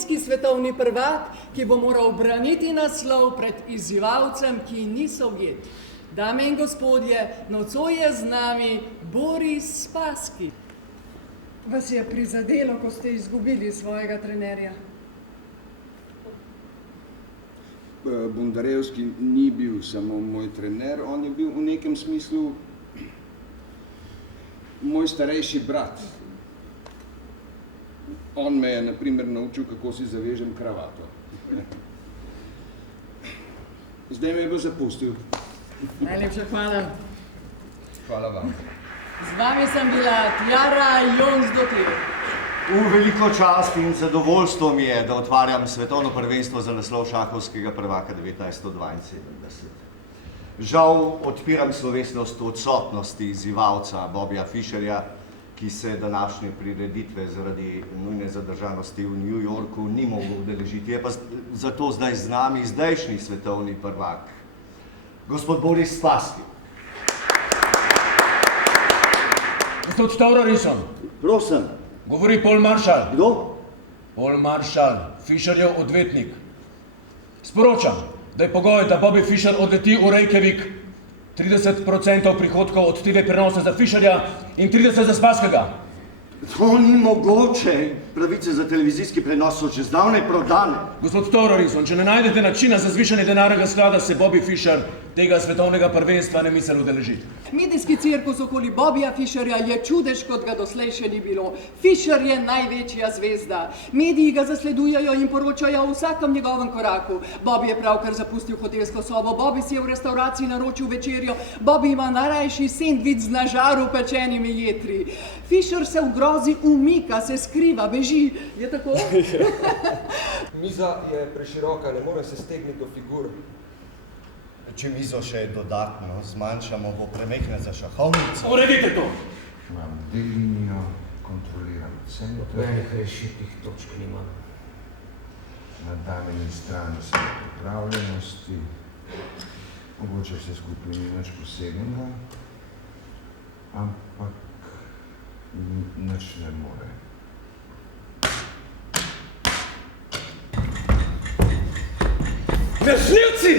ljudski svetovni prvak, ki bo moral braniti naslov pred izzivalcem, ki niso ujet. Dame in gospodje, nocoj je z nami Boris Spassky. Vas je prizadelo, ko ste izgubili svojega trenerja? Bondarevski ni bil samo moj trener, on je bil v nekem smislu moj starejši brat. On me je, na primer, naučil, kako si zavežem kravato. Zdaj me je pa zapustil. Najlepša hvala. Hvala vam. Z vami sem bila Tjara Jonsdottir. Veliko čast in zadovoljstvo mi je, da otvarjam svetovno prvenstvo za naslov šahovskega prvaka 1972. Žal odpiram slovesnost v odsotnosti izzivalca Bobbyja Fischerja, ki se današnje prireditve zaradi nujne zadržanosti v New Yorku ni mogel udeležiti. Je pa zato zdaj z nami zdajšnji svetovni prvak, gospod Boris Spassky. Gospod Stavrorisson. Prosim. Govori Paul Marshall. Kdo? Paul Marshall, Fischerjev odvetnik. Sporočam, da je pogoj, da Bobby Fischer odleti v Reykjavik, 30% prihodkov od TV prenosa za Fischerja in 30% za Spasskega. To ni mogoče. Pravice za televizijski prenos so že zdavnaj prodane. Gospod Stavrorisson, če ne najdete načina za zvišanje denarnega sklada, se Bobby Fischer tega svetovnega prvenstva ne misli udeležiti. Medijski cirkus okoli Bobbyja Fischerja je čudež, kot ga doslej še ni bilo. Fischer je največja zvezda. Mediji ga zasledujejo in poročajo o vsakem njegovem koraku. Bobby je pravkar zapustil hotelsko sobo, Bobby si je v restavraciji naročil večerjo, Bobby ima najrajši sendvič z na žaru pečenimi jetri. Fischer se v grozi umika, se skriva, beži. Je tako? Miza je preširoka, ne more se stegniti do figur. Če mizo še dodatno zmanjšamo, bo premehna za šahovnico. Uredite to! Imam D-linijo, kontroliram center. Nobenih rešitih točk nimam. Na dameni strani sem v pripravljenosti. Mogoče se skupaj ni nič posebnega, ampak nič ne more. Lažnivci!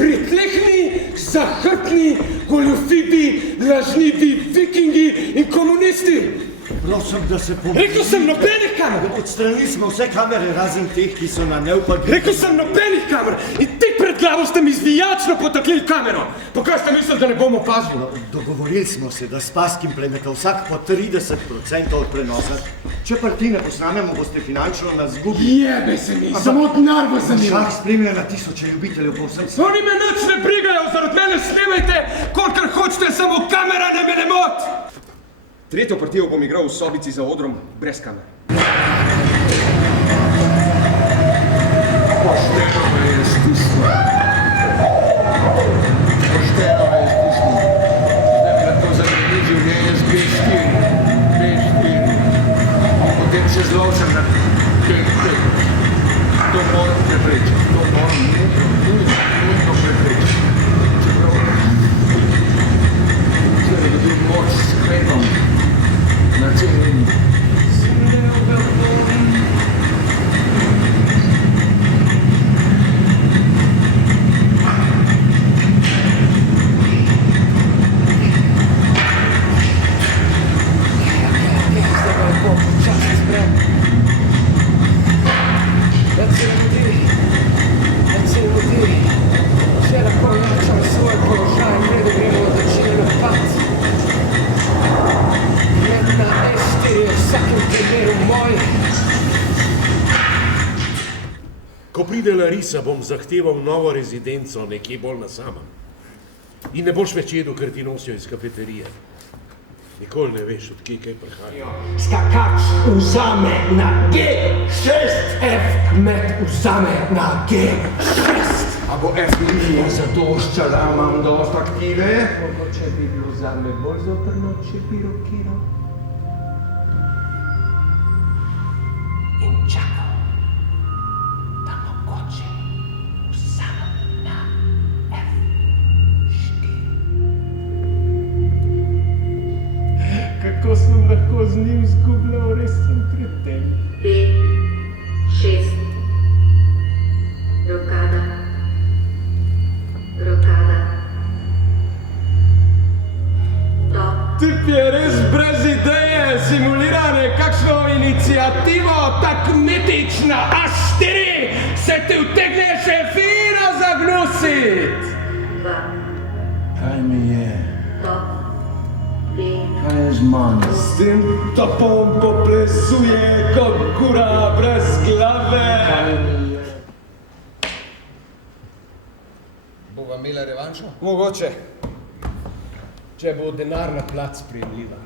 Pritlehni, zahrbtni, goljufibi, lažnivi, vikingi in komunisti! Prosim, da se pomeni. Rekel sem nobenih kamer! Odstranili smo vse kamere, razen teh, ki so na neupagljivih. Rekel sem nobenih kamer! In tik pred glavo ste mi zvijačno potaknili kamero! Po kaj ste mislili, da ne bomo opazili? Dogovorili smo se, da Spassky plemeta vsak po 30% od prenosa. Če partij ne posnamemo, boste finančno na zgubi. Jebe se mi, samo denar vas zanima. Šah spremlja na tisoče ljubiteljev po vsem svetu. Oni me nič ne brigajo, zaradi mene snimajte, kolikor hočete, samo kamera ne me ne mot! Tretjo partijo bom igral v sobici za odrom, brez kamer. Pošteno me je stisnil. Pošteno me je stisnil. Zdaj pa to zameni življenje z 2-4. Potem se zločem na tem. To moram preprečiti. To moram nujno preprečiti. Čeprav zdaj dobim moč s sklepom na celini. Ko pride Larisa, bom zahteval novo rezidenco nekje bolj na samem. In ne boš več jedel, ker ti nosijo iz kafeterije. Nikoli ne veš, od kje kaj prihaja. Skakač vzame na G6, F kmet vzame na G6. A bo F linija zadoščala, imam dost aktive? Mogoče bi bilo zame bolj zoprno, če bi rokiral. In čakal, da mogoče vzame na F4. Kako sem lahko z njim zgubljal, res sem pred tem. Tip je res brez ideje, simulirane kakšno inicijativo, tak mitična, a 4 se ti utegne še fino zagnusit. Kaj mi je? Kaj je z mano? S tem topom poplesuje kot kura brez glave. Bova imela revanšo? Mogoče. Če bo denarna plat sprejemljiva.